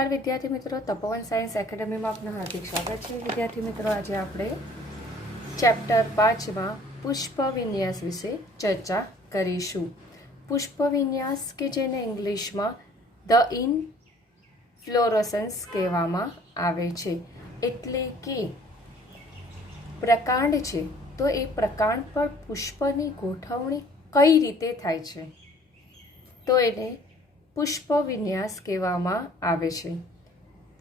નમસ્કાર વિદ્યાર્થી મિત્રો, તપોવન સાયન્સ એકેડમીમાં આપનું હાર્દિક સ્વાગત છે. વિદ્યાર્થી મિત્રો, આજે આપણે ચેપ્ટર 5માં પુષ્પ વિન્યાસ વિશે ચર્ચા કરીશું. પુષ્પ વિન્યાસ કે જેને ઇંગ્લિશમાં ધ ઇનફ્લોરસન્સ કહેવામાં આવે છે, એટલે કે પ્રકાંડ છે તો એ પ્રકાંડ પર પુષ્પની ગોઠવણી કઈ રીતે થાય છે તો એને પુષ્પ વિન્યાસ કહેવામાં આવે છે.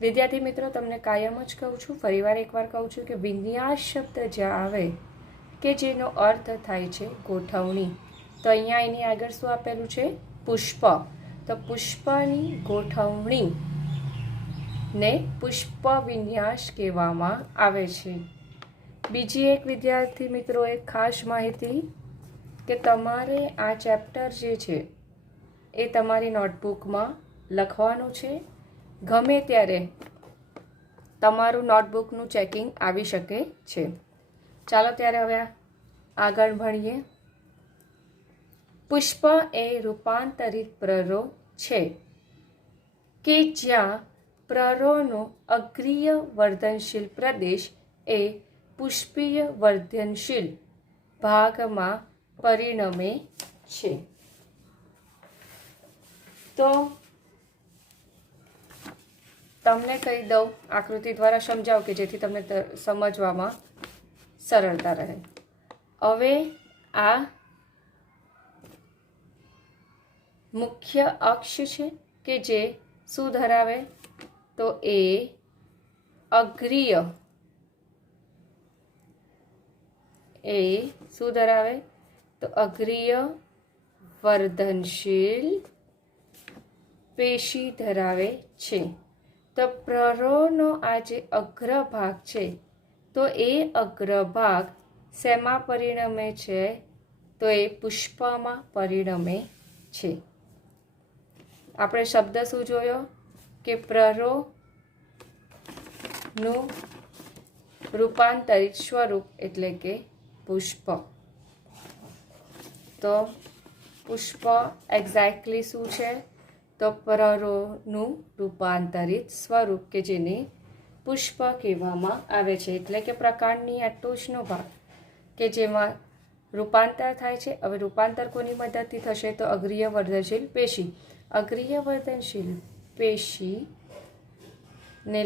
વિદ્યાર્થી મિત્રો, તમને કાયમ જ કહું છું, ફરીવાર એકવાર કહું છું કે વિન્યાસ શબ્દ જ્યાં આવે કે જેનો અર્થ થાય છે ગોઠવણી, તો અહીંયા એની આગળ શું આપેલું છે? પુષ્પ. તો પુષ્પની ગોઠવણી ને પુષ્પ વિન્યાસ કહેવામાં આવે છે. બીજી એક વિદ્યાર્થી મિત્રો એક ખાસ માહિતી કે તમારે આ ચેપ્ટર જે છે એ તમારી નોટબુકમાં લખવાનું છે. ગમે ત્યારે તમારું નોટબુકનું ચેકિંગ આવી શકે છે. ચાલો ત્યારે હવે આગળ ભણીએ. પુષ્પ એ રૂપાંતરિત પ્રરો છે કે જ્યાં પ્રરોનો અગ્રીય વર્ધનશીલ પ્રદેશ એ પુષ્પીય વર્ધનશીલ ભાગમાં પરિણમે છે. તો તમને કહી દઉં, આકૃતિ દ્વારા સમજાવું કે જેથી તમને સમજવામાં સરળતા રહે. હવે આ મુખ્ય અક્ષ છે કે જે શું ધરાવે તો એ અગ્રીય શું ધરાવે તો અગ્રીય વર્ધનશીલ પેશી ધરાવે છે. તો પ્રરોનો આ જે અગ્રભાગ છે તો એ અગ્રભાગ શેમાં પરિણમે છે તો એ પુષ્પમાં પરિણમે છે. આપણે શબ્દ શું જોયો કે પ્રરોનું રૂપાંતરિત સ્વરૂપ એટલે કે પુષ્પ. તો પુષ્પ એક્ઝેક્ટલી શું છે તો પ્રરોનું રૂપાંતરિત સ્વરૂપ કે જેને પુષ્પ કહેવામાં આવે છે, એટલે કે પ્રકાંડની આ ટોચનો ભાગ કે જેમાં રૂપાંતર થાય છે. હવે રૂપાંતર કોની મદદથી થશે તો અગ્રીય વર્ધનશીલ પેશી. અગ્રીય વર્ધનશીલ પેશીને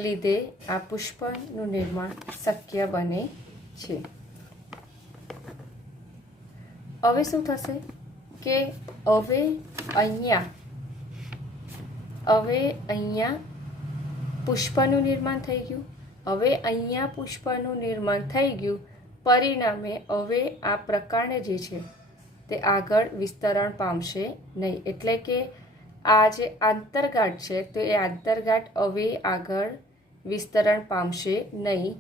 લીધે આ પુષ્પનું નિર્માણ શક્ય બને છે. હવે શું થશે કે હવે અહીંયા પુષ્પનું નિર્માણ થઈ ગયું. હવે અહીંયા પુષ્પનું નિર્માણ થઈ ગયું, પરિણામે હવે આ પ્રકાંડ જે છે તે આગળ વિસ્તરણ પામશે નહીં. એટલે કે આ જે આંતરગાંઠ છે તો એ આંતરગાંઠ હવે આગળ વિસ્તરણ પામશે નહીં.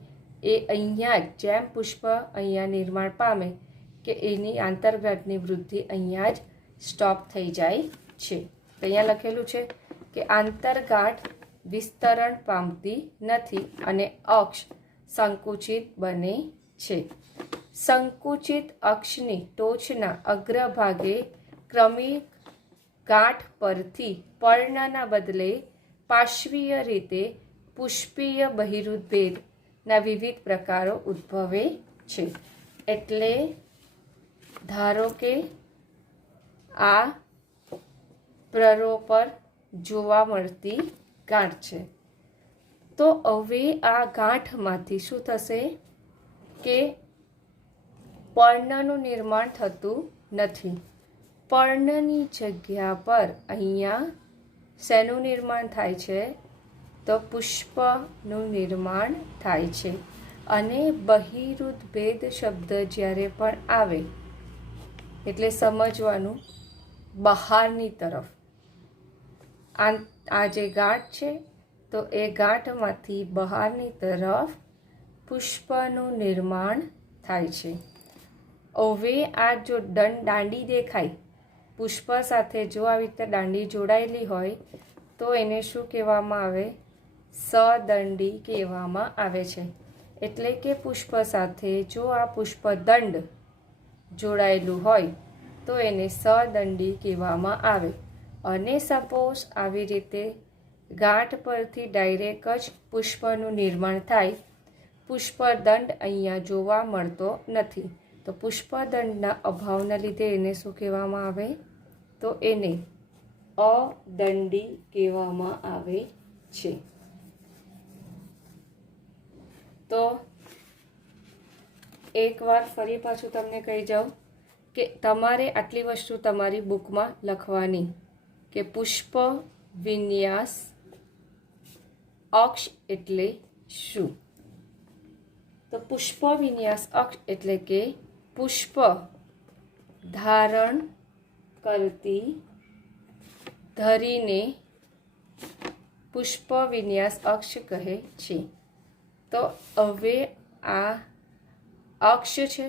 એ અહીંયા જ જેમ પુષ્પ અહીંયા નિર્માણ પામે કે એની આંતરગાંઠની વૃદ્ધિ અહીંયા જ સ્ટોપ થઈ જાય છે. તો અહીંયા લખેલું છે કે આંતરગાંઠ વિસ્તરણ પામતી નથી અને અક્ષ સંકુચિત બને છે. સંકુચિત અક્ષની ટોચના અગ્રભાગે ક્રમિક ગાંઠ પરથી પર્ણના બદલે પાર્શ્વીય રીતે પુષ્પીય બહિરુદભેદના વિવિધ પ્રકારો ઉદ્ભવે છે. એટલે ધારો કે આ પ્રરો પર જોવા મળતી ગાંઠ છે, તો હવે આ ગાંઠમાંથી શું થશે કે પર્ણનું નિર્માણ થતું નથી. પર્ણની જગ્યા પર અહીંયા શેનું નિર્માણ થાય છે તો પુષ્પનું નિર્માણ થાય છે. અને બહિરુદભેદ શબ્દ જ્યારે પણ આવે એટલે સમજવાનું બહારની તરફ આ જે ગાંઠ છે તો એ ગાંઠમાંથી બહારની તરફ પુષ્પનું નિર્માણ થાય છે. હવે આ જો દાંડી દેખાય પુષ્પ સાથે, જો આવી રીતે દાંડી જોડાયેલી હોય તો એને શું કહેવામાં આવે? સદંડી કહેવામાં આવે છે. એટલે કે પુષ્પ સાથે જો આ પુષ્પદંડ જોડાયેલું હોય તો એને સદંડી કહેવામાં આવે. અને સપોઝ આવી રીતે ગાંઠ પરથી ડાયરેક્ટ જ પુષ્પનું નિર્માણ થાય. પુષ્પદંડ અહીંયા જોવા મળતો નથી. તો પુષ્પદંડના અભાવના લીધે એને શું કહેવામાં આવે? તો એને અદંડી કહેવામાં આવે છે. તો એકવાર ફરી પાછું તમને કહી જાઉં કે તમારે આટલી વસ્તુ તમારી બુકમાં લખવાની કે પુષ્પ વિન્યાસ અક્ષ એટલે શું? તો પુષ્પ વિન્યાસ અક્ષ એટલે કે પુષ્પ ધારણ કરતી ધરીને પુષ્પ વિન્યાસ અક્ષ કહે છે. તો હવે આ અક્ષ છે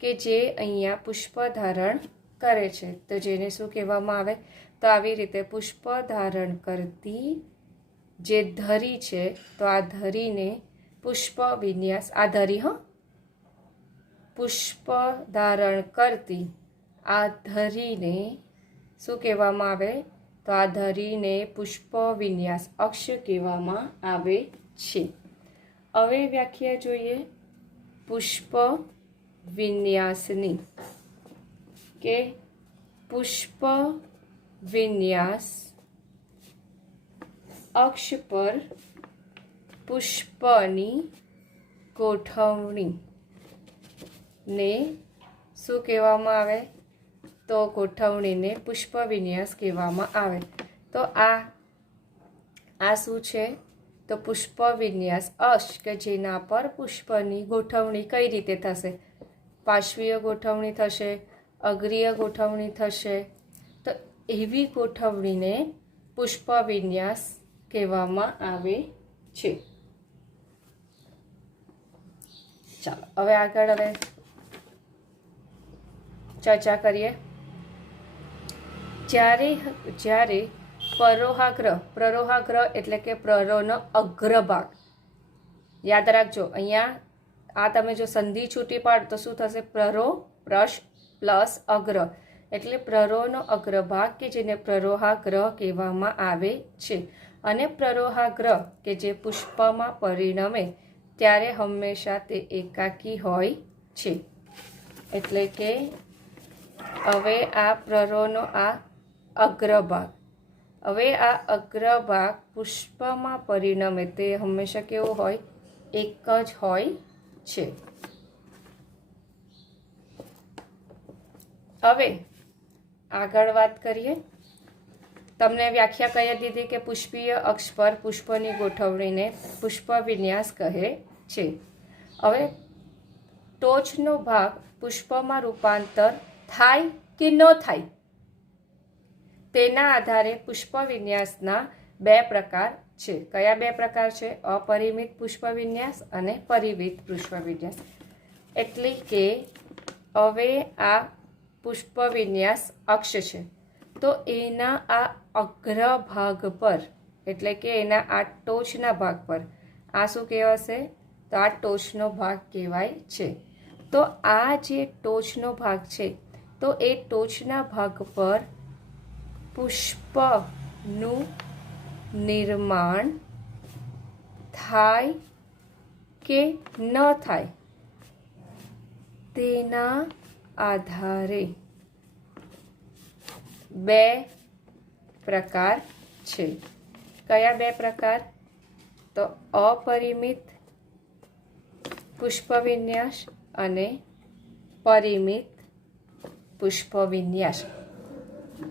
કે જે અહીંયા પુષ્પ ધારણ કરે છે, તો જેને શું કહેવામાં આવે? તો આવી રીતે પુષ્પ ધારણ કરતી જે ધરી છે, તો આ ધરીને પુષ્પ વિન્યાસ, આ ધરી પુષ્પ ધારણ કરતી આ ધરીને શું કહેવામાં આવે? તો આ ધરીને પુષ્પ વિન્યાસ અક્ષ કહેવામાં આવે છે. હવે વ્યાખ્યા જોઈએ પુષ્પ વિન્યાસની કે પુષ્પ વિન્યાસ અક્ષ પર પુષ્પની ગોઠવણી ને શું કહેવામાં આવે? તો ગોઠવણીને પુષ્પ વિન્યાસ કહેવામાં આવે. તો આ શું છે? તો પુષ્પ વિન્યાસ અક્ષ કે જેના પર પુષ્પની ગોઠવણી કઈ રીતે થશે? પાર્શ્વીય ગોઠવણી થશે, અગ્રીય ગોઠવણી થશે. તો એવી ગોઠવણીને પુષ્પ વિન્યાસ કહેવામાં આવે છે. ચાલો હવે આગળ ચર્ચા કરીએ. જ્યારે પ્રરોહાગ્ર એટલે કે પ્રરોહનો અગ્રભાગ, યાદ રાખજો અહીંયા આ તમે જો સંધિ છૂટી પાડ તો શું થશે? પ્રરોહ પ્લસ અગ્ર એટલે પ્રરોહનો અગ્રભાગ કે જેને પ્રરોહાગ્ર કહેવામાં આવે છે. અને પ્રરોહાગ્ર કે જે પુષ્પમાં પરિણમે ત્યારે હંમેશા તે એકાકી હોય છે. એટલે કે હવે આ પ્રરોહનો આ અગ્રભાગ, હવે આ અગ્રભાગ પુષ્પમાં પરિણમે તે હંમેશા કેવો હોય? એક જ હોય છે. હવે આગળ વાત કરીએ. તમને વ્યાખ્યા કહી દીધી કે પુષ્પીય અક્ષ પર પુષ્પની ગોઠવણીને પુષ્પ વિન્યાસ કહે છે. હવે ટોચનો ભાગ પુષ્પમાં રૂપાંતર થાય કે ન થાય તેના આધારે પુષ્પ વિન્યાસના બે પ્રકાર છે. કયા બે પ્રકાર છે? અપરિમિત પુષ્પ વિન્યાસ અને પરિમિત પુષ્પ વિન્યાસ. એટલે કે હવે આ પુષ્પ વિન્યાસ અક્ષ છે, તો એના આ અગ્રભાગ પર એટલે કે એના આ ટોચના ભાગ પર આ શું કહેવાશે? તો આ ટોચનો ભાગ કહેવાય છે. તો આ જે ટોચનો ભાગ છે, તો એ ટોચના ભાગ પર પુષ્પનું નિર્માણ થાય કે ન થાય તેના આધારે બે પ્રકાર છે. કયા બે પ્રકાર? તો અપરિમિત પુષ્પ વિન્યાસ અને પરિમિત પુષ્પ વિન્યાસ.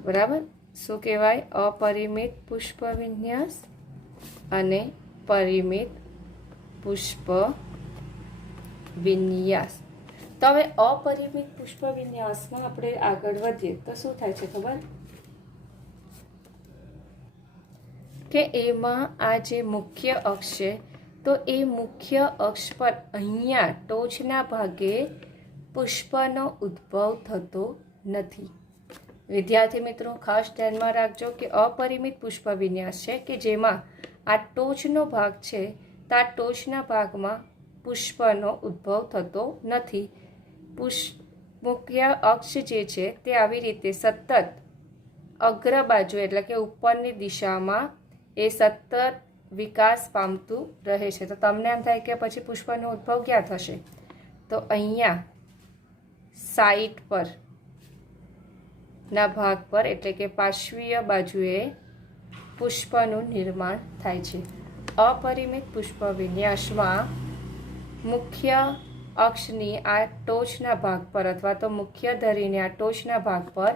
બરાબર? શું કહેવાય? અપરિમિત પુષ્પ વિન્યાસ અને પરિમિત પુષ્પ વિન્યાસ. તો હવે અપરિમિત પુષ્પ વિન્યાસમાં આપણે આગળ વધીએ તો શું થાય છે ખબર? કે એમાં આ જે મુખ્ય અક્ષ છે, તો એ મુખ્ય અક્ષ પર અહીંયા ટોચના ભાગે પુષ્પનો ઉદ્ભવ થતો નથી. વિદ્યાર્થી મિત્રો ખાસ ધ્યાનમાં રાખજો કે અપરિમિત પુષ્પ વિન્યાસ છે કે જેમાં આ ટોચનો ભાગ છે, તો આ ટોચના ભાગમાં પુષ્પનો ઉદ્ભવ થતો નથી. મુખ્ય અક્ષ જે છે તે આવી રીતે સતત અગ્ર બાજુ એટલે કે ઉપરની દિશામાં એ સતત વિકાસ પામતું રહે છે. તો તમને એમ થાય કે પછી પુષ્પનો ઉદ્ભવ ક્યાં થશે? તો અહીંયા સાઇટ પર ના ભાગ પર એટલે કે પાર્શ્વીય બાજુએ પુષ્પનું નિર્માણ થાય છે. અપરિમિત પુષ્પ વિન્યાસમાં મુખ્ય અક્ષની આ ટોચના ભાગ પર અથવા તો મુખ્ય ધરીને આ ટોચના ભાગ પર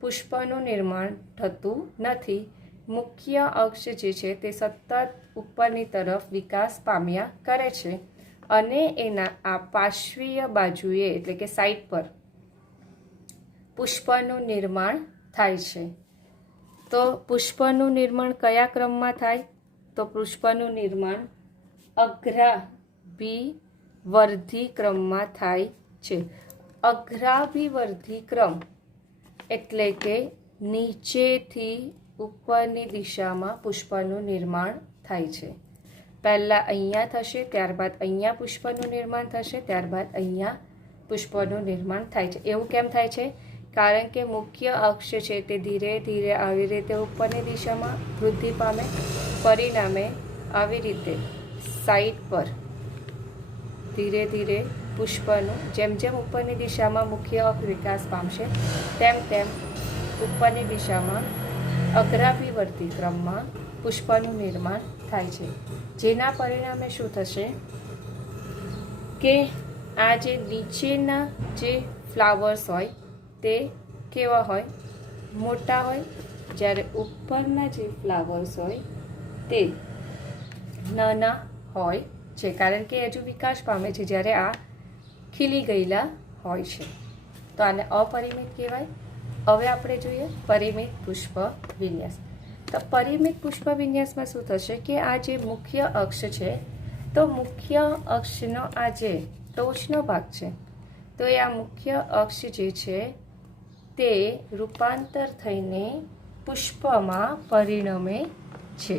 પુષ્પનું નિર્માણ થતું નથી. મુખ્ય અક્ષ જે છે તે સતત ઉપરની તરફ વિકાસ પામ્યા કરે છે અને એના આ પાર્શ્વીય બાજુએ એટલે કે સાઇડ પર પુષ્પનું નિર્માણ થાય છે. તો પુષ્પનું નિર્માણ કયા ક્રમમાં થાય? તો પુષ્પનું નિર્માણ અગ્રાભિવર્ધી ક્રમમાં થાય છે. અગ્રાભિવર્ધી ક્રમ એટલે કે નીચેથી ઉપરની દિશામાં પુષ્પનું નિર્માણ થાય છે. પહેલાં અહીંયા થશે, ત્યારબાદ અહીંયા પુષ્પનું નિર્માણ થશે, ત્યારબાદ અહીંયા પુષ્પનું નિર્માણ થાય છે. એવું કેમ થાય છે? કારણ કે મુખ્ય અક્ષ છે તે ધીરે ધીરે આવી રીતે ઉપરની દિશામાં વૃદ્ધિ પામે, પરિણામે આવી રીતે સાઇડ પર ધીરે ધીરે પુષ્પનું જેમ જેમ ઉપરની દિશામાં મુખ્ય અક્ષ વિકાસ પામશે તેમ તેમ ઉપરની દિશામાં અગ્રાભિવર્તી ક્રમમાં પુષ્પનું નિર્માણ થાય છે. જેના પરિણામે શું થશે કે આ જે નીચેના જે ફ્લાવર્સ હોય તે કેવા હોય? મોટા હોય, જ્યારે ઉપરના જે ફ્લાવર્સ હોય તે નાના હોય છે, કારણ કે હજુ વિકાસ પામે છે જ્યારે આ ખીલી ગયેલા હોય છે. તો આને અપરિમિત કહેવાય. હવે આપણે જોઈએ પરિમિત પુષ્પ વિન્યાસ. તો પરિમિત પુષ્પ વિન્યાસમાં શું થશે કે આ જે મુખ્ય અક્ષ છે તો મુખ્ય અક્ષનો આ જે ટોચનો ભાગ છે તો એ આ મુખ્ય અક્ષ જે છે તે રૂપાંતર થઈને પુષ્પમાં પરિણમે છે.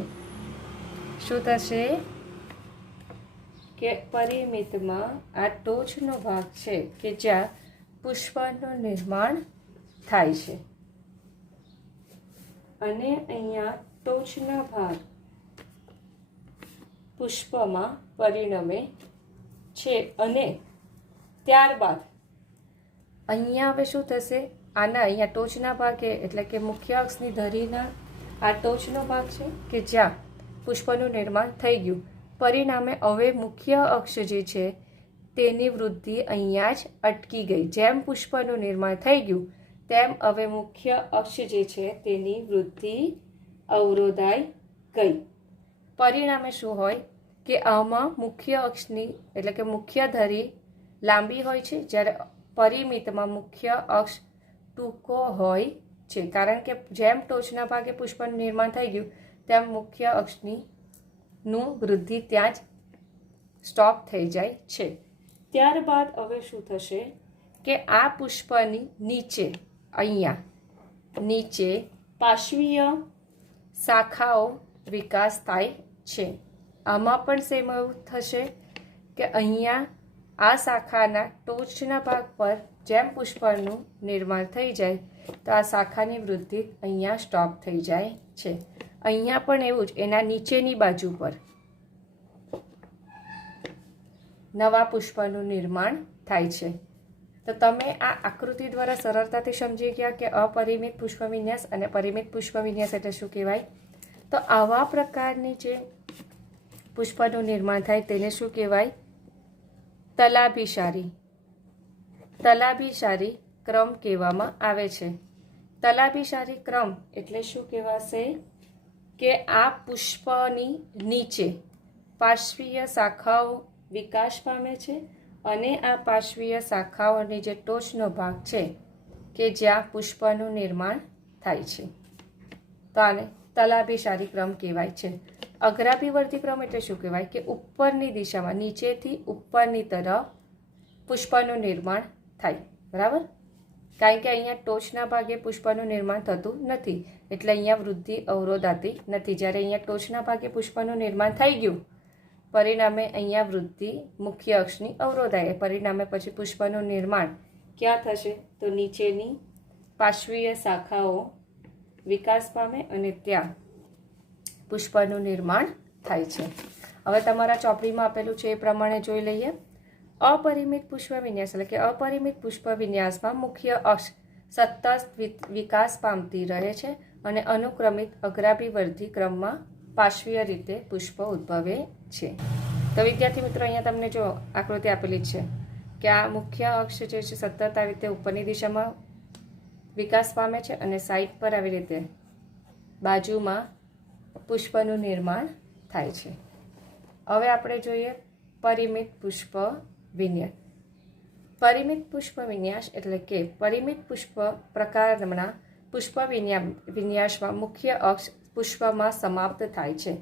શું થશે કે પરિમિતમાં આ ટોચનો ભાગ છે કે જ્યાં પુષ્પનું નિર્માણ થાય છે અને અહીંયા ટોચના ભાગ પુષ્પમાં પરિણમે છે અને ત્યારબાદ અહીંયા હવે શું થશે? આના અહીંયા ટોચના ભાગે એટલે કે મુખ્ય અક્ષની ધરીના આ ટોચનો ભાગ છે કે જ્યાં પુષ્પનું નિર્માણ થઈ ગયું. પરિણામે હવે મુખ્ય અક્ષ જે છે તેની વૃદ્ધિ અહીંયા જ અટકી ગઈ. જેમ પુષ્પનું નિર્માણ થઈ ગયું તેમ હવે મુખ્ય અક્ષ જે છે તેની વૃદ્ધિ અવરોધાઈ ગઈ. પરિણામે શું હોય કે આમાં મુખ્ય અક્ષની એટલે કે મુખ્ય ધરી લાંબી હોય છે, જ્યારે પરિમિતમાં મુખ્ય અક્ષ ટૂંકો હોય છે, કારણ કે જેમ ટોચના ભાગે પુષ્પનું નિર્માણ થઈ ગયું તેમ મુખ્ય અક્ષની વૃદ્ધિ ત્યાં જ સ્ટોપ થઈ જાય છે. ત્યારબાદ હવે શું થશે કે આ પુષ્પની નીચે અહીંયા નીચે પાર્શ્વીય શાખાઓ વિકાસ થાય છે. આમાં પણ સેમ એવું થશે કે અહીંયા આ શાખાના ટોચના ભાગ પર જેમ પુષ્પનું નિર્માણ થઈ જાય તો આ શાખાની વૃદ્ધિ અહીંયા સ્ટોપ થઈ જાય છે. અહીંયા પણ એવું જ એના નીચેની બાજુ પર નવા પુષ્પનું નિર્માણ થાય છે. તો તમે આ આકૃતિ દ્વારા સરળતાથી સમજી ગયા કે અપરિમિત પુષ્પ વિન્યાસ અને પરિમિત પુષ્પ વિન્યાસ એટલે શું કહેવાય. તો આવા પ્રકારની જે પુષ્પનું નિર્માણ થાય તેને શું કહેવાય? તલાભિસારી ક્રમ કહેવામાં આવે છે. તલાભિસારી ક્રમ એટલે શું કહેવાશે કે આ પુષ્પની નીચે પાર્શ્વીય શાખાઓ વિકાસ પામે છે અને આ પાર્શ્વીય શાખાઓની જે ટોચનો ભાગ છે કે જ્યાં પુષ્પનું નિર્માણ થાય છે તો આને તલાભિસારી ક્રમ કહેવાય છે. અગ્રાભિવર્તી ક્રમ એટલે શું કહેવાય કે ઉપરની દિશામાં નીચેથી ઉપરની તરફ પુષ્પનું નિર્માણ થાય. બરાબર? કારણ કે અહીંયા ટોચના ભાગે પુષ્પનું નિર્માણ થતું નથી એટલે અહીંયા વૃદ્ધિ અવરોધાતી નથી. જ્યારે અહીંયા ટોચના ભાગે પુષ્પનું નિર્માણ થઈ ગયું પરિણામે અહીંયા વૃદ્ધિ મુખ્ય અક્ષની અવરોધાય. પરિણામે પછી પુષ્પનું નિર્માણ ક્યાં થશે? તો નીચેની પાર્શ્વીય શાખાઓ વિકાસ પામે અને ત્યાં પુષ્પનું નિર્માણ થાય છે. હવે તમારા ચોપડીમાં આપેલું છે એ પ્રમાણે જોઈ લઈએ. અપરિમિત પુષ્પ વિન્યાસ એટલે કે અપરિમિત પુષ્પ વિન્યાસમાં મુખ્ય અક્ષ સતત વિકાસ પામતી રહે છે અને અનુક્રમિત અગ્રાભિવર્ધી ક્રમમાં પાર્શ્વીય રીતે પુષ્પ ઉદ્ભવે છે. તો વિદ્યાર્થી મિત્રો, અહીંયા તમને જો આકૃતિ આપેલી છે કે આ મુખ્ય અક્ષ જે છે સતત આવી રીતે ઉપરની દિશામાં વિકાસ પામે છે અને સાઈડ પર આવી રીતે બાજુમાં પુષ્પનું નિર્માણ થાય છે. હવે આપણે જોઈએ પરિમિત પુષ્પ વિન્યાસ. પરિમિત પુષ્પ વિન્યાસ એટલે કે પરિમિત પુષ્પ પ્રકારના પુષ્પ વિન્યાસમાં મુખ્ય અક્ષ પુષ્પમાં સમાપ્ત થાય છે.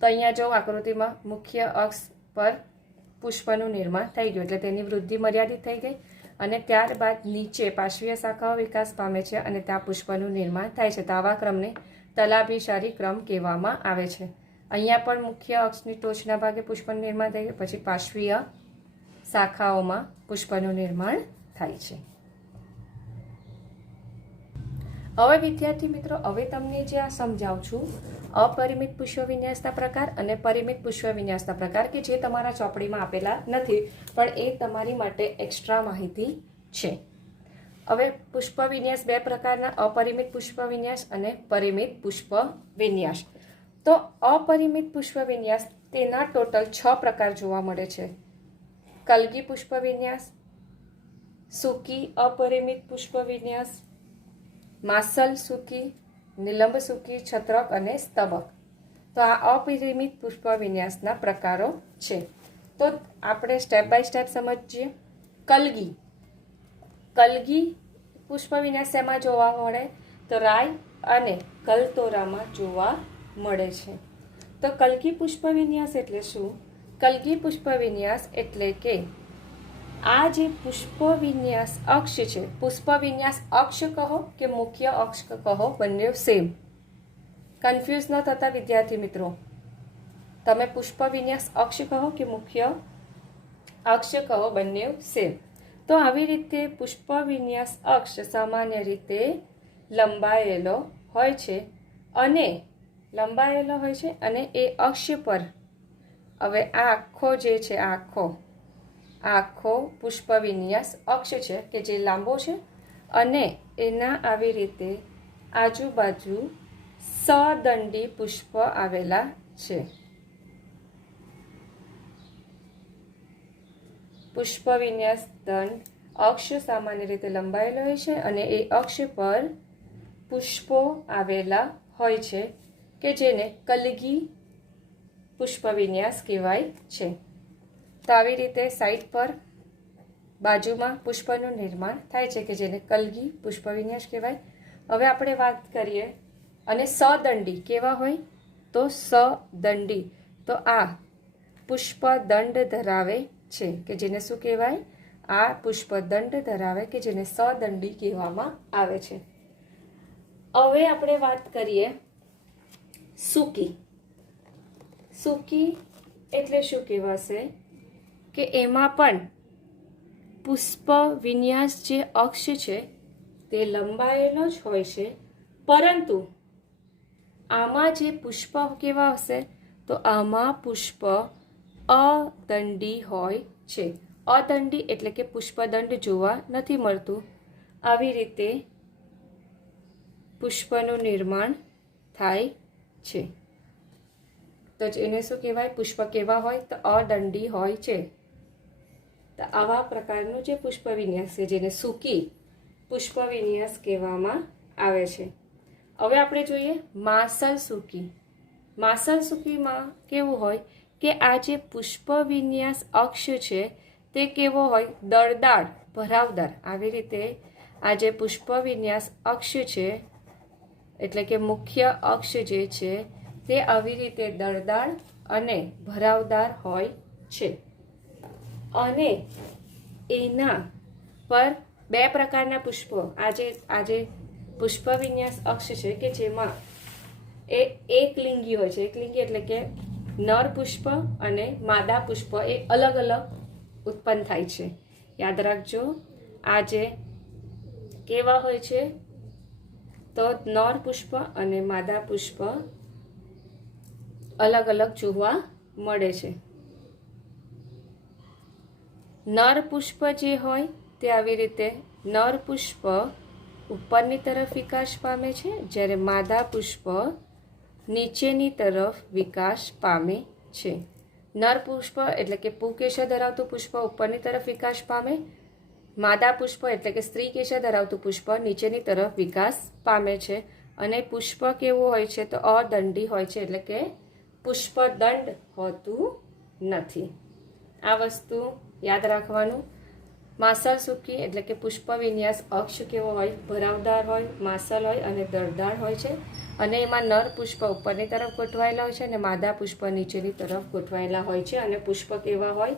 તો અહીંયા જો આકૃતિમાં મુખ્ય અક્ષ પર પુષ્પનું નિર્માણ થઈ ગયું એટલે તેની વૃદ્ધિ મર્યાદિત થઈ ગઈ અને ત્યારબાદ નીચે પાર્શ્વીય શાખાઓ વિકાસ પામે છે અને ત્યાં પુષ્પનું નિર્માણ થાય છે. તો આવા ક્રમને તલાભિસારી ક્રમ કહેવામાં આવે છે. અહીંયા પણ મુખ્ય અક્ષની ટોચના ભાગે પુષ્પનું નિર્માણ થઈ ગયું, પછી પાર્શ્વીય શાખાઓમાં પુષ્પનું નિર્માણ થાય છે. હવે વિદ્યાર્થી મિત્રો, હવે તમને જે આ સમજાવું છું અપરિમિત પુષ્પ વિન્યાસના પ્રકાર અને પરિમિત પુષ્પ વિન્યાસના પ્રકાર કે જે તમારા ચોપડીમાં આપેલા નથી પણ એ તમારી માટે એક્સ્ટ્રા માહિતી છે. હવે પુષ્પ વિન્યાસ બે પ્રકારના, અપરિમિત પુષ્પ વિન્યાસ અને પરિમિત પુષ્પ વિન્યાસ. તો અપરિમિત પુષ્પ વિન્યાસ તેના ટોટલ 6 પ્રકાર જોવા મળે છે. કલગી પુષ્પ વિન્યાસ, સૂકી અપરિમિત પુષ્પ વિન્યાસ, માસલ સૂકી, નિલંબ સૂકી, છત્રક અને સ્તબક. તો આ અપરિમિત પુષ્પ વિન્યાસના પ્રકારો છે. તો આપણે સ્ટેપ બાય સ્ટેપ સમજીએ. કલગી પુષ્પ વિન્યાસ એમાં જોવા મળે તો રાય અને કલતોરામાં જોવા મળે છે. તો કલગી પુષ્પ વિન્યાસ એટલે શું? કલગી પુષ્પ વિન્યાસ એટલે કે આ જે પુષ્પ વિન્યાસ અક્ષ છે, પુષ્પ વિન્યાસ અક્ષ કહો કે મુખ્ય અક્ષ કહો, બંને સેમ. કન્ફ્યુઝ ન થતા વિદ્યાર્થી મિત્રો, તમે પુષ્પ વિન્યાસ અક્ષ કહો કે મુખ્ય અક્ષ કહો, બંને સેમ. તો આવી રીતે પુષ્પ વિન્યાસ અક્ષ સામાન્ય રીતે લંબાયેલો હોય છે અને એ અક્ષ પર હવે આ આખો જે છે આખો પુષ્પ વિન્યાસ અક્ષ છે કે જે લાંબો છે અને એના આવી રીતે આજુબાજુ સદંડી પુષ્પ આવેલા છે. પુષ્પ વિન્યાસ દંડ અક્ષ સામાન્ય રીતે લંબાયેલો હોય છે અને એ અક્ષ પર પુષ્પો આવેલા હોય છે કે જેને કલગી પુષ્પ વિન્યાસ કહેવાય છે. તો આવી રીતે સાઈડ પર બાજુમાં પુષ્પનું નિર્માણ થાય છે કે જેને કલગી પુષ્પ વિન્યાસ કહેવાય. હવે આપણે વાત કરીએ અને સદંડી કેવા હોય તો સદંડી, તો આ પુષ્પ દંડ ધરાવે છે કે જેને શું કહેવાય? આ પુષ્પ દંડ ધરાવે કે જેને સદંડી કહેવામાં આવે છે. હવે આપણે વાત કરીએ સૂકી એટલે શું કહેવાશે કે એમાં પણ પુષ્પ વિન્યાસ જે અક્ષ છે તે લંબાયેલો જ હોય છે, પરંતુ આમાં જે પુષ્પ કેવા હશે તો આમાં પુષ્પ અદંડી હોય છે. અદંડી એટલે કે પુષ્પદંડ જોવા નથી મળતું. આવી રીતે પુષ્પનું નિર્માણ થાય છે. તો એને શું કહેવાય? પુષ્પ કેવા હોય તો અદંડી હોય છે. તો આવા પ્રકારનું જે પુષ્પ વિન્યાસ છે જેને સૂકી પુષ્પ વિન્યાસ કહેવામાં આવે છે. હવે આપણે જોઈએ માસલ સૂકી. માસલ સૂકીમાં કેવું હોય કે આ જે પુષ્પ વિન્યાસ અક્ષ છે તે કેવો હોય? દળદાર, ભરાવદાર. આવી રીતે આ જે પુષ્પ વિન્યાસ અક્ષ છે એટલે કે મુખ્ય અક્ષ જે છે તે આવી રીતે દળદાર અને ભરાવદાર હોય છે. અને એના પર બે પ્રકારના પુષ્પો આજે પુષ્પ વિન્યાસ અક્ષ છે કે જેમાં એ એકલિંગી હોય છે. એકલિંગી એટલે કે નર પુષ્પ અને માદા પુષ્પ એ અલગ અલગ ઉત્પન્ન થાય છે. યાદ રાખજો, આ જે કેવા હોય છે તો નર પુષ્પ અને માદા પુષ્પ અલગ અલગ જોવા મળે છે. નર પુષ્પ જે હોય તે આવી રીતે નર પુષ્પ ઉપરની તરફ વિકાસ પામે છે, જ્યારે માદા પુષ્પ નીચેની તરફ વિકાસ પામે છે. નર પુષ્પ એટલે કે પુકેશર ધરાવતું પુષ્પ ઉપરની તરફ વિકાસ પામે, માદા પુષ્પ એટલે કે સ્ત્રી કેશર ધરાવતું પુષ્પ નીચેની તરફ વિકાસ પામે છે. અને પુષ્પ કેવું હોય છે તો અદંડી હોય છે, એટલે કે પુષ્પદંડ હોતું નથી. આ વસ્તુ યાદ રાખવાનું. માસલ સૂકી એટલે કે પુષ્પ વિન્યાસ અક્ષ કેવો હોય, ભરાવદાર હોય, માસલ હોય અને દળદાર હોય છે. અને એમાં નર પુષ્પ ઉપરની તરફ ગોઠવાયેલા હોય છે અને માદા પુષ્પ નીચેની તરફ ગોઠવાયેલા હોય છે. અને પુષ્પ કેવા હોય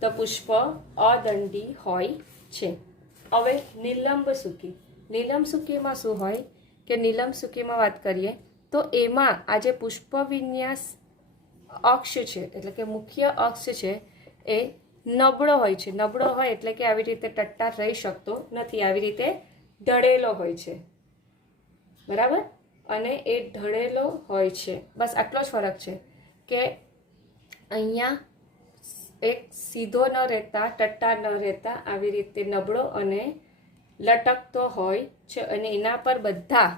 તો પુષ્પ અદંડી હોય છે. હવે નીલંબ સૂકી. નીલમ સૂકીમાં શું હોય કે નીલમ સૂકીમાં વાત કરીએ તો એમાં આ જે પુષ્પ વિન્યાસ અક્ષ છે એટલે કે મુખ્ય અક્ષ છે એ નબળો હોય છે. નબળો હોય એટલે કે આવી રીતે ટટ્ટાર રહી શકતો નથી, આવી રીતે ઢળેલો હોય છે, બરાબર. અને એ ઢળેલો હોય છે, બસ આટલો જ ફરક છે કે અહીંયા એક સીધો ન રહેતા, ટટ્ટાર ન રહેતા આવી રીતે નબળો અને લટકતો હોય છે. અને એના પર બધા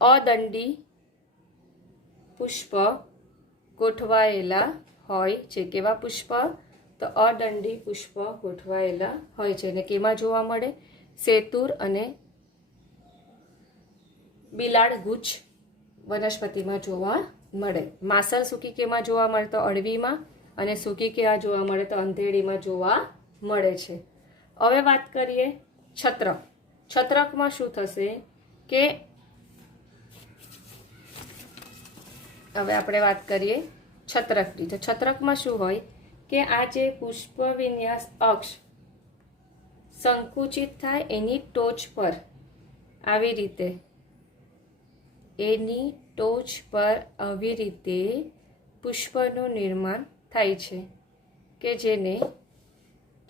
અદંડી પુષ્પ ગોઠવાયેલા હોય છે. કેવા પુષ્પ તો અદંડી પુષ્પ ગોઠવાયેલા હોય છે. અને કેમાં જોવા મળે? સેતુર અને બિલાડ ગુચ્છ વનસ્પતિમાં જોવા મળે. માસલ સૂકી કેમાં જોવા મળે તો અળવીમાં, અને સૂકી કેવા જોવા મળે તો અંધેડીમાં જોવા મળે છે. હવે વાત કરીએ છત્રક. છત્રકમાં શું થશે કે હવે આપણે વાત કરીએ છત્રકની. તો છત્રકમાં શું હોય કે આ જે પુષ્પ વિન્યાસ અક્ષ સંકુચિત થાય એની ટોચ પર આવી રીતે એની ટોચ પર આવી રીતે પુષ્પનું નિર્માણ થાય છે કે જેને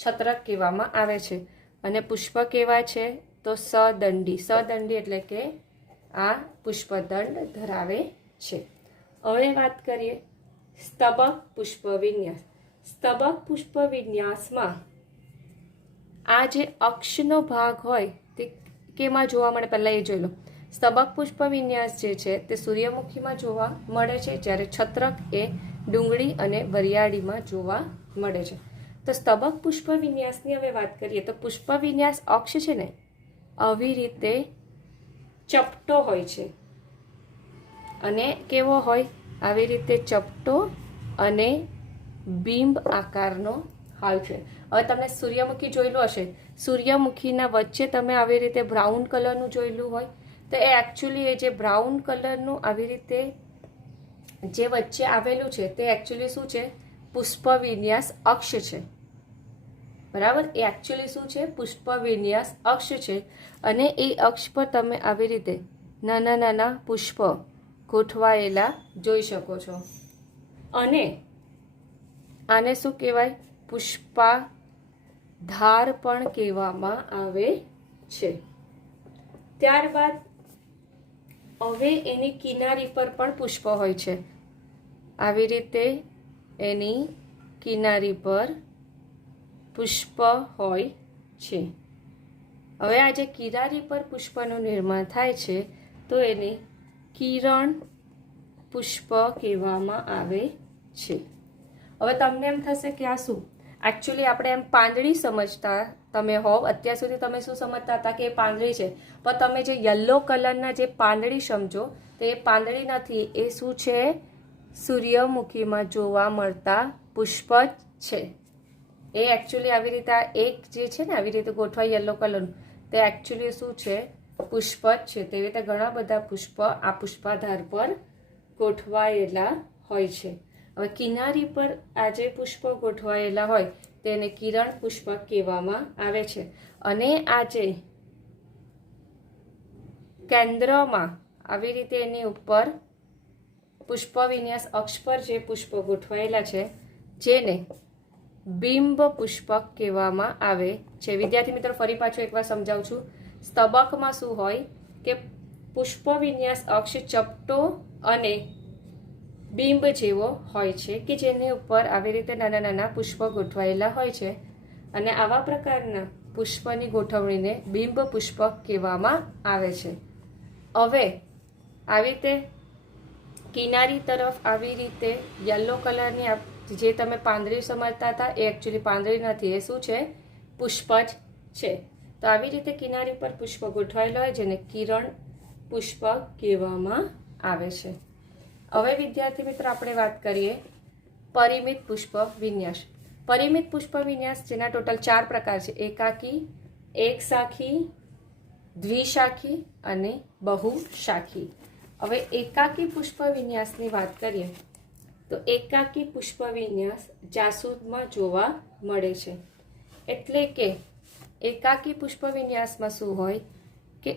છત્રક કહેવામાં આવે છે. અને પુષ્પ કેવા છે તો સદંડી. સદંડી એટલે કે આ પુષ્પદંડ ધરાવે છે. હવે વાત કરીએ સ્તબક પુષ્પ વિન્યાસ. સ્તબક પુષ્પ વિન્યાસમાં આ જે અક્ષનો ભાગ હોય તે કેમાં જોવા મળે પહેલાં એ જોઈ લો. સ્તબક પુષ્પ વિન્યાસ જે છે તે સૂર્યમુખીમાં જોવા મળે છે, જ્યારે છત્રક એ ડુંગળી અને વરિયાળીમાં જોવા મળે છે. તો સ્તબક પુષ્પ વિન્યાસની હવે વાત કરીએ તો પુષ્પ વિન્યાસ અક્ષ છે ને આવી રીતે ચપટો હોય છે. અને કેવો હોય? આવી રીતે ચપટો અને બિંબ આકારનો હોય છે. હવે તમે સૂર્યમુખી જોયેલું હશે, સૂર્યમુખીના વચ્ચે તમે આવી રીતે બ્રાઉન કલરનું જોયેલું હોય તો એ એકચ્યુઅલી એ જે બ્રાઉન કલરનું આવી રીતે જે વચ્ચે આવેલું છે તે એકચ્યુઅલી શું છે? પુષ્પ વિન્યાસ અક્ષ છે, બરાબર. એ એકચ્યુઅલી શું છે? પુષ્પ વિન્યાસ અક્ષ છે. અને એ અક્ષ પર તમે આવી રીતે નાના નાના પુષ્પ ગોઠવાયેલા જોઈ શકો છો. અને આને શું કહેવાય? પુષ્પાધાર પણ કહેવામાં આવે છે. ત્યારબાદ હવે એની કિનારી પર પણ પુષ્પ હોય છે. આવી રીતે એની કિનારી પર પુષ્પ હોય છે. હવે આ જે કિનારી પર પુષ્પનું નિર્માણ થાય છે તો એને કિરણ પુષ્પ કહેવામાં આવે છે. હવે તમને એમ થશે કે આ શું? એકચ્યુઅલી આપણે એમ પાંદડી સમજતા તમે હોવ. અત્યાર સુધી તમે શું સમજતા હતા કે એ પાંદડી છે, પણ તમે જે યલો કલરના જે પાંદડી સમજો તો એ પાંદડી નથી. એ શું છે? સૂર્યમુખીમાં જોવા મળતા પુષ્પ જ છે. એ એકચ્યુઅલી આવી રીતે એક જે છે ને આવી રીતે ગોઠવાય યલો કલરનું, તે એકચ્યુઅલી શું છે? પુષ્પ જ છે. તેવી રીતે ઘણા બધા પુષ્પ આ પુષ્પાધાર પર ગોઠવાયેલા હોય છે. હવે કિનારી પર આ જે પુષ્પ ગોઠવાયેલા હોય તેને કિરણ પુષ્પ કહેવામાં આવે છે. અને આ જે કેન્દ્રમાં આવી રીતે એની ઉપર પુષ્પ વિન્યાસ અક્ષ પર જે પુષ્પ ગોઠવાયેલા છે જેને બિંબ પુષ્પક કહેવામાં આવે છે. વિદ્યાર્થી મિત્રો ફરી પાછું એકવાર સમજાવું છું. સ્તબકમાં શું હોય કે પુષ્પ વિન્યાસ અક્ષ ચપટો અને બિંબ જેવો હોય છે કે જેની ઉપર આવી રીતે નાના નાના પુષ્પ ગોઠવાયેલા હોય છે અને આવા પ્રકારના પુષ્પની ગોઠવણીને બિંબ પુષ્પ કહેવામાં આવે છે. હવે આવી રીતે કિનારી તરફ આવી રીતે યલો કલરની જે તમે પાંદડી સમજતા હતા એ એકચ્યુઅલી પાંદડી નથી, એ શું છે? પુષ્પ જ છે. તો આવી રીતે કિનારી પર પુષ્પ ગોઠવાયેલા હોય જેને કિરણ પુષ્પ કહેવામાં આવે છે. હવે વિદ્યાર્થી મિત્રો આપણે વાત કરીએ પરિમિત પુષ્પ વિન્યાસ. પરિમિત પુષ્પ વિન્યાસ જેના ટોટલ 4 પ્રકાર છે: એકાકી, એકશાખી, દ્વિશાખી અને બહુશાખી. હવે એકાકી પુષ્પ વિન્યાસની વાત કરીએ તો એકાકી પુષ્પ વિન્યાસ જાસૂદમાં જોવા મળે છે. એટલે કે એકાકી પુષ્પ વિન્યાસમાં શું હોય કે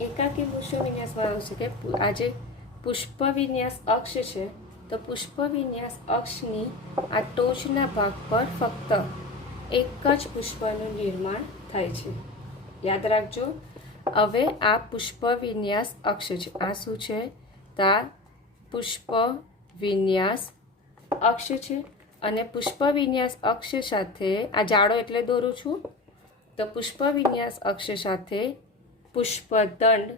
એકાકી પુષ્પ વિન્યાસમાં આવશે કે આ જે પુષ્પ વિન્યાસ અક્ષ છે તો પુષ્પ વિન્યાસ અક્ષની આ ટોચના ભાગ પર ફક્ત એક જ પુષ્પનું નિર્માણ થાય છે. યાદ રાખજો. હવે આ પુષ્પ વિન્યાસ અક્ષ છે. આ શું છે? તા પુષ્પ વિન્યાસ અક્ષ છે અને પુષ્પ વિન્યાસ અક્ષ સાથે આ જાડો એટલે દોરું છું તો પુષ્પ વિન્યાસ અક્ષ સાથે પુષ્પદંડ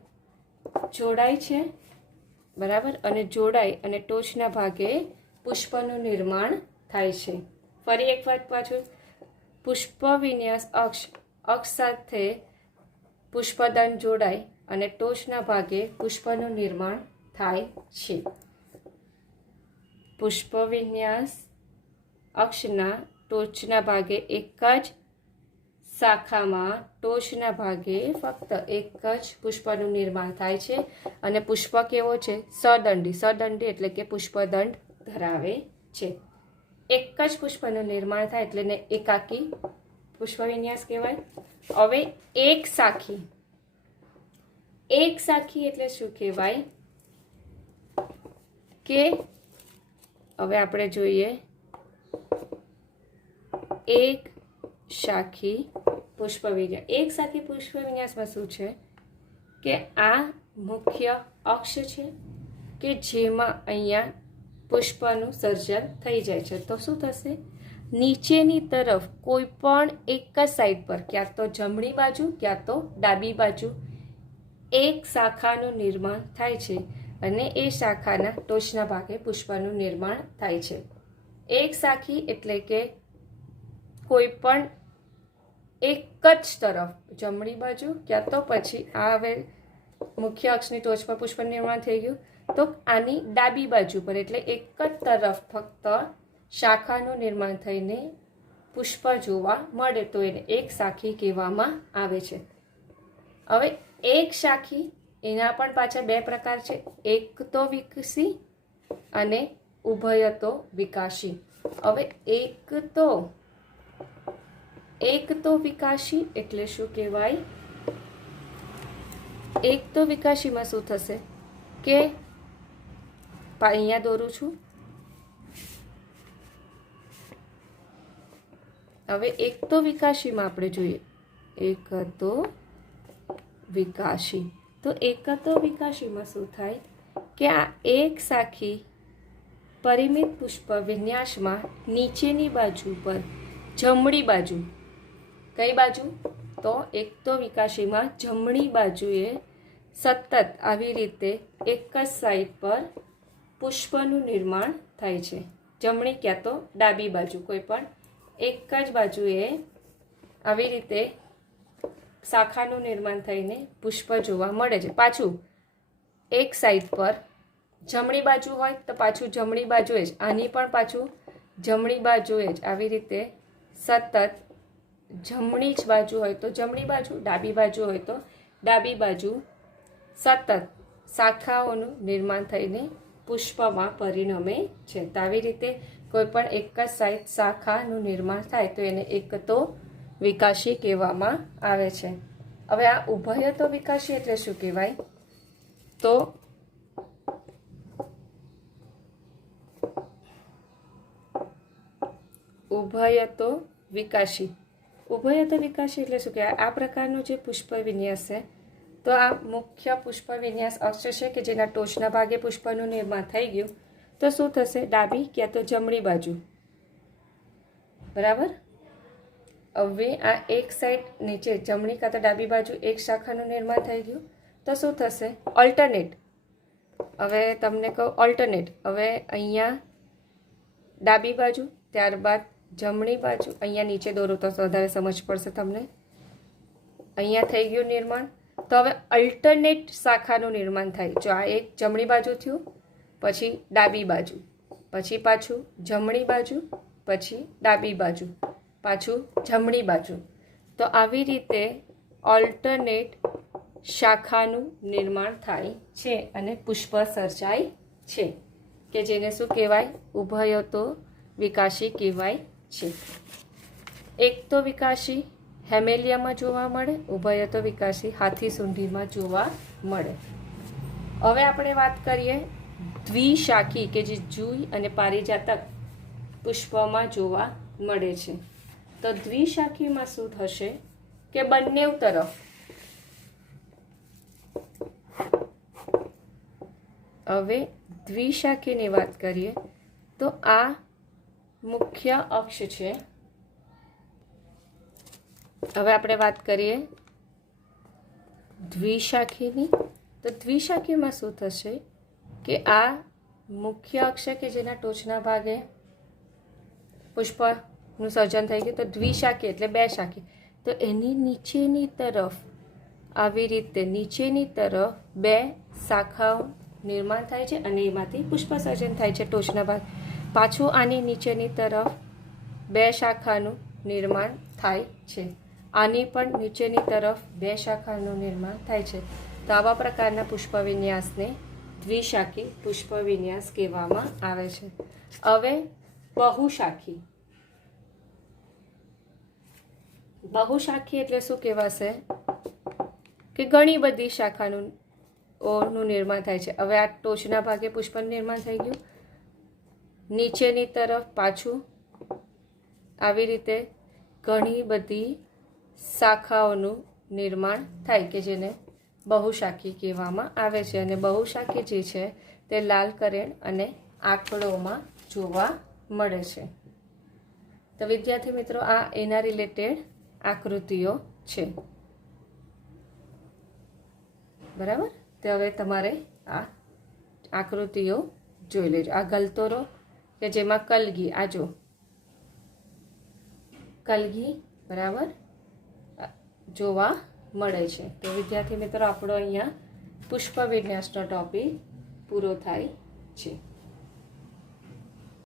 જોડાય છે, બરાબર, અને જોડાય અને ટોચના ભાગે પુષ્પનું નિર્માણ થાય છે. ફરી એક વાત પાછું, પુષ્પ વિન્યાસ અક્ષ સાથે પુષ્પદંડ જોડાય અને ટોચના ભાગે પુષ્પનું નિર્માણ થાય છે. પુષ્પ વિન્યાસ અક્ષના ટોચના ભાગે એક જ શાખામાં ટોચના ભાગે ફક્ત એક જ પુષ્પનું નિર્માણ થાય છે અને પુષ્પ કેવો છે? સદંડી. સદંડી એટલે કે પુષ્પદંડ ધરાવે છે. એક જ પુષ્પનું નિર્માણ થાય એટલે એને એકાકી પુષ્પ વિન્યાસ કહેવાય. હવે એક શાખી. એક શાખી એટલે શું કહેવાય કે હવે આપણે જોઈએ એક શાખી પુષ્પ વિન્યાસ. એક શાખી પુષ્પ વિન્યાસમાં શું છે કે આ મુખ્ય અક્ષ છે કે જેમાં અહીંયા પુષ્પનું સર્જન થઈ જાય છે. તો શું થશે? નીચેની તરફ કોઈ પણ એક જ સાઈડ પર, ક્યાં તો જમણી બાજુ ક્યાં તો ડાબી બાજુ, એક શાખાનું નિર્માણ થાય છે અને એ શાખાના ટોચના ભાગે પુષ્પનું નિર્માણ થાય છે. એક શાખી એટલે કે કોઈ પણ એક જ તરફ જમણી બાજુ ક્યાં તો પછી આ હવે મુખ્ય અક્ષની ટોચ પર પુષ્પ નિર્માણ થઈ ગયું તો આની ડાબી બાજુ પર એટલે એક જ તરફ ફક્ત શાખાનું નિર્માણ થઈને પુષ્પ જોવા મળે તો એને એક શાખી કહેવામાં આવે છે. હવે એક શાખી એના પણ પાછા 2 પ્રકાર છે: એક તો વિકસી અને ઉભયતો વિકાસી. હવે એક તો વિકાસી એટલે શું કહેવાય? એક તો વિકાસીમાં શું થશે કે અહીંયા દોરું છું. હવે એક તો વિકાસીમાં આપણે જોઈએ એક તો વિકાસી. તો એક તો વિકાસીમાં શું થાય કે આ એક શાખી પરિમિત પુષ્પ વિન્યાસમાં નીચેની બાજુ પર જમણી બાજુ, કઈ બાજુ? તો એક તો વિકાસીમાં જમણી બાજુએ સતત આવી રીતે એક જ સાઈડ પર પુષ્પનું નિર્માણ થાય છે. જમણી ક્યાં તો ડાબી બાજુ કોઈ પણ એક જ બાજુએ આવી રીતે શાખાનું નિર્માણ થઈને પુષ્પ જોવા મળે છે. પાછું એક સાઈડ પર જમણી બાજુ હોય તો પાછું જમણી બાજુએ જ, આની પણ પાછું જમણી બાજુએ જ આવી રીતે સતત જમણી જ બાજુ હોય તો જમણી બાજુ, ડાબી બાજુ હોય તો ડાબી બાજુ સતત શાખાઓનું નિર્માણ થઈને પુષ્પમાં પરિણમે છે. તો આવી રીતે કોઈ પણ એક જ સાઈડ શાખાનું નિર્માણ થાય તો એને એક તો વિકાસી કહેવામાં આવે છે. હવે આ ઉભયતો વિકાસી એટલે શું કહેવાય? તો ઉભયતો વિકાસી ઉભયત વિકાસી એટલે શું કહેવાય? આ પ્રકારનો જે પુષ્પ વિન્યાસ છે, તો આ મુખ્ય પુષ્પ વિન્યાસ અક્ષ છે કે જેના ટોચના ભાગે પુષ્પનું નિર્માણ થઈ ગયું, તો શું થશે? ડાબી ક્યાં તો જમણી બાજુ. બરાબર. હવે આ એક સાઈડ નીચે જમણી કાં તો ડાબી બાજુ એક શાખાનું નિર્માણ થઈ ગયું, તો શું થશે? ઓલ્ટરનેટ. હવે તમને કહું ઓલ્ટરનેટ. હવે અહીંયા ડાબી બાજુ, ત્યારબાદ જમણી બાજુ, અહીંયા નીચે દોરો તો વધારે સમજ પડશે તમને. અહીંયા થઈ ગયું નિર્માણ. તો હવે અલ્ટરનેટ શાખાનું નિર્માણ થાય. જો આ એક જમણી બાજુ થયું, પછી ડાબી બાજુ, પછી પાછું જમણી બાજુ, પછી ડાબી બાજુ, પાછું જમણી બાજુ. તો આવી રીતે ઓલ્ટરનેટ શાખાનું નિર્માણ થાય છે અને પુષ્પ સર્જાય છે, કે જેને શું કહેવાય? ઉભયતો વિકાસી કહેવાય છે. એક તો વિકાસી હેમેલિયામાં જોવા મળે, ઉભયતો વિકાસી હાથી સુંઢીમાં જોવા મળે. હવે આપણે વાત કરીએ દ્વિશાખી, કે જે જુઈ અને પારિજાતક પુષ્પમાં જોવા મળે છે. તો દ્વિશાખીમાં શું થશે કે બંને તરફ, હવે દ્વિશાખીની વાત કરીએ તો આ મુખ્ય અક્ષ છે. હવે આપણે વાત કરીએ દ્વિશાખીની. તો દ્વિશાખીમાં શું થશે કે આ મુખ્ય અક્ષ કે જેના ટોચના ભાગે પુષ્પનું સર્જન થઈ ગયું, તો દ્વિશાખી એટલે બે શાખી. તો એની નીચેની તરફ આવી રીતે નીચેની તરફ બે શાખાઓ નિર્માણ થાય છે અને એમાંથી પુષ્પ સર્જન થાય છે ટોચના ભાગ. પાછું આની નીચેની તરફ બે શાખાનું નિર્માણ થાય છે. આની પણ નીચેની તરફ બે શાખાનું નિર્માણ થાય છે. તો આવા પ્રકારના પુષ્પ વિન્યાસને દ્વિશાખી પુષ્પ વિન્યાસ કહેવામાં આવે છે. હવે બહુશાખી. બહુશાખી એટલે શું કહેવાશે કે ઘણી બધી શાખાનું નિર્માણ થાય છે. હવે આ ટોચના ભાગે પુષ્પનું નિર્માણ થઈ ગયું, નીચેની તરફ પાછું આવી રીતે ઘણી બધી શાખાઓનું નિર્માણ થાય, કે જેને બહુશાખી કહેવામાં આવે છે. અને બહુશાખી જે છે તે લાલ કરેણ અને આંકડોમાં જોવા મળે છે. તો વિદ્યાર્થી મિત્રો, આ એના રિલેટેડ આકૃતિઓ છે. બરાબર. તો હવે તમારે આ આકૃતિઓ જોઈ લેજો. આ ગલતોરો કે જેમાં કલગી, આ જો કલગી બરાબર જોવા મળે છે. તો વિદ્યાર્થી મિત્રો, આપણો અહીંયા પુષ્પ વિન્યાસનો ટોપિક પૂરો થાય છે.